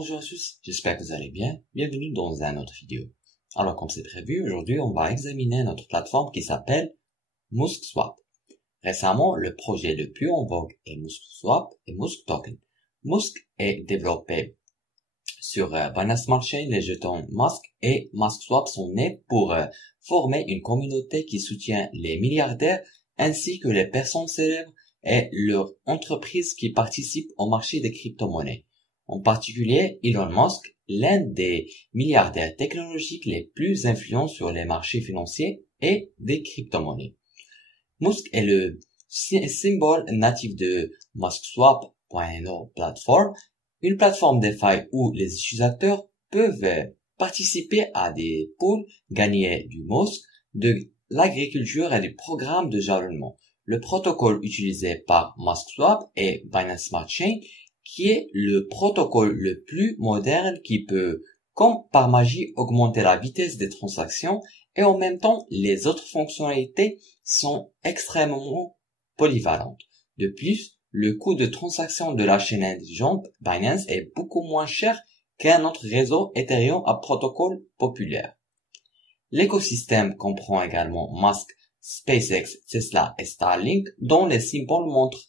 Bonjour à tous, j'espère que vous allez bien. Bienvenue dans une autre vidéo. Alors comme c'est prévu, aujourd'hui on va examiner notre plateforme qui s'appelle MuskSwap. Récemment, le projet le plus en vogue est MuskSwap et MuskToken. Musk est développé sur Binance Smart Chain, les jetons Musk et MuskSwap sont nés pour former une communauté qui soutient les milliardaires ainsi que les personnes célèbres et leurs entreprises qui participent au marché des crypto-monnaies. En particulier, Elon Musk, l'un des milliardaires technologiques les plus influents sur les marchés financiers et des crypto-monnaies. Musk est le symbole natif de MuskSwap.no Platform, une plateforme DeFi où les utilisateurs peuvent participer à des pools, gagner du Musk, de l'agriculture et des programmes de jalonnement. Le protocole utilisé par MuskSwap est Binance Smart Chain, qui est le protocole le plus moderne qui peut, comme par magie, augmenter la vitesse des transactions et en même temps, les autres fonctionnalités sont extrêmement polyvalentes. De plus, le coût de transaction de la chaîne intelligente Binance est beaucoup moins cher qu'un autre réseau Ethereum à protocole populaire. L'écosystème comprend également Musk, SpaceX, Tesla et Starlink, dont les symboles montrent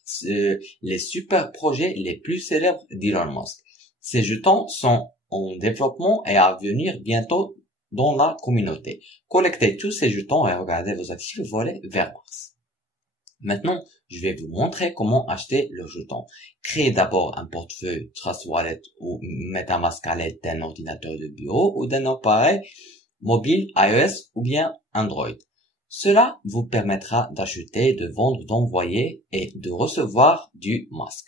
les super projets les plus célèbres d'Elon Musk. Ces jetons sont en développement et à venir bientôt dans la communauté. Collectez tous ces jetons et regardez vos actifs voler vers Mars. Maintenant, je vais vous montrer comment acheter leurs jetons. Créez d'abord un portefeuille Trust Wallet ou MetaMask à l'aide d'un ordinateur de bureau ou d'un appareil mobile iOS ou bien Android. Cela vous permettra d'acheter, de vendre, d'envoyer et de recevoir du Musk.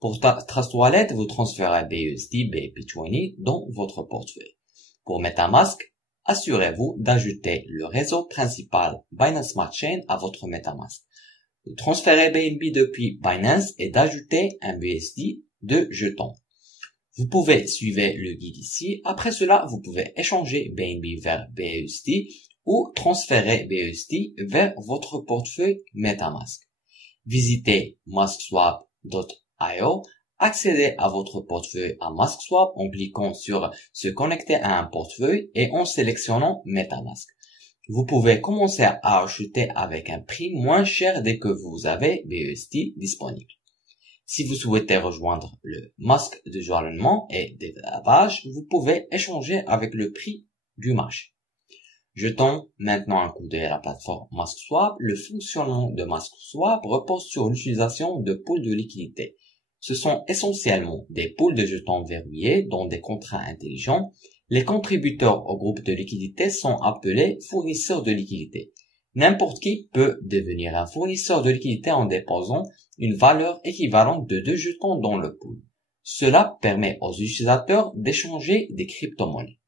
Pour Trust Wallet, vous transférez BUSD, BEP20 dans votre portefeuille. Pour MetaMask, assurez-vous d'ajouter le réseau principal Binance Smart Chain à votre MetaMask. Vous transférez BNB depuis Binance et d'ajouter un BUSD de jetons. Vous pouvez suivre le guide ici. Après cela, vous pouvez échanger BNB vers BUSD ou transférer BUSD vers votre portefeuille MetaMask. Visitez MuskSwap.io, accédez à votre portefeuille à MuskSwap en cliquant sur se connecter à un portefeuille et en sélectionnant MetaMask. Vous pouvez commencer à acheter avec un prix moins cher dès que vous avez BUSD disponible. Si vous souhaitez rejoindre le Musk de jalonnement et des lavages, vous pouvez échanger avec le prix du marché. Jetons maintenant un coup d'œil à la plateforme MuskSwap. Le fonctionnement de MuskSwap repose sur l'utilisation de pools de liquidité. Ce sont essentiellement des pools de jetons verrouillés dans des contrats intelligents. Les contributeurs au groupe de liquidité sont appelés fournisseurs de liquidité. N'importe qui peut devenir un fournisseur de liquidité en déposant une valeur équivalente de 2 jetons dans le pool. Cela permet aux utilisateurs d'échanger des crypto-monnaies.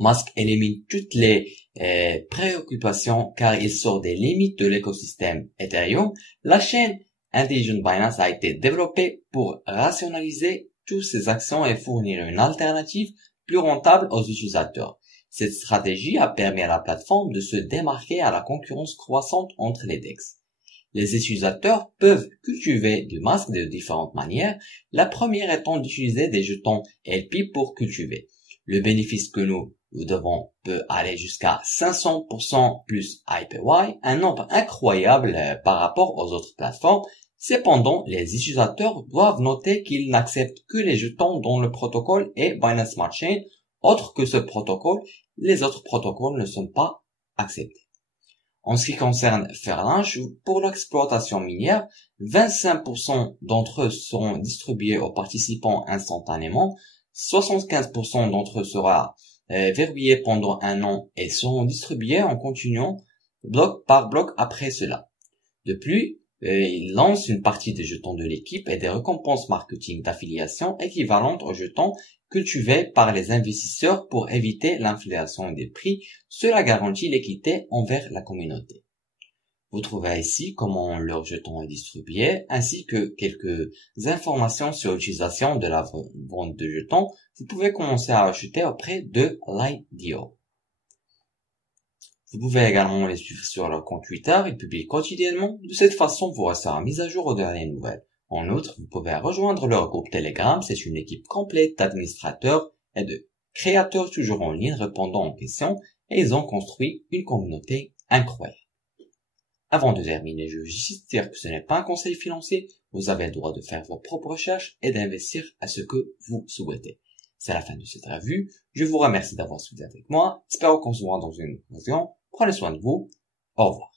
Musk élimine toutes les préoccupations car il sort des limites de l'écosystème Ethereum. La chaîne intelligente Binance a été développée pour rationaliser toutes ces actions et fournir une alternative plus rentable aux utilisateurs. Cette stratégie a permis à la plateforme de se démarquer à la concurrence croissante entre les DEX. Les utilisateurs peuvent cultiver du Musk de différentes manières, la première étant d'utiliser des jetons LP pour cultiver. Le bénéfice que nous devons peut aller jusqu'à 500% plus APY, un nombre incroyable par rapport aux autres plateformes. Cependant, les utilisateurs doivent noter qu'ils n'acceptent que les jetons dont le protocole est Binance Smart Chain. Autre que ce protocole, les autres protocoles ne sont pas acceptés. En ce qui concerne Fairlaunch, pour l'exploitation minière, 25% d'entre eux seront distribués aux participants instantanément, 75% d'entre eux sera verrouillés pendant un an et seront distribués en continuant bloc par bloc après cela. De plus, il lance une partie des jetons de l'équipe et des récompenses marketing d'affiliation équivalentes aux jetons cultivés par les investisseurs pour éviter l'inflation des prix. Cela garantit l'équité envers la communauté. Vous trouvez ici comment leur jeton est distribué, ainsi que quelques informations sur l'utilisation de la vente de jetons. Vous pouvez commencer à acheter auprès de LightDio. Vous pouvez également les suivre sur leur compte Twitter, ils publient quotidiennement. De cette façon, vous resterez mis à jour aux dernières nouvelles. En outre, vous pouvez rejoindre leur groupe Telegram, c'est une équipe complète d'administrateurs et de créateurs toujours en ligne répondant aux questions et ils ont construit une communauté incroyable. Avant de terminer, je veux juste dire que ce n'est pas un conseil financier, vous avez le droit de faire vos propres recherches et d'investir à ce que vous souhaitez. C'est la fin de cette revue, je vous remercie d'avoir suivi avec moi, j'espère qu'on se voit dans une occasion, prenez soin de vous, au revoir.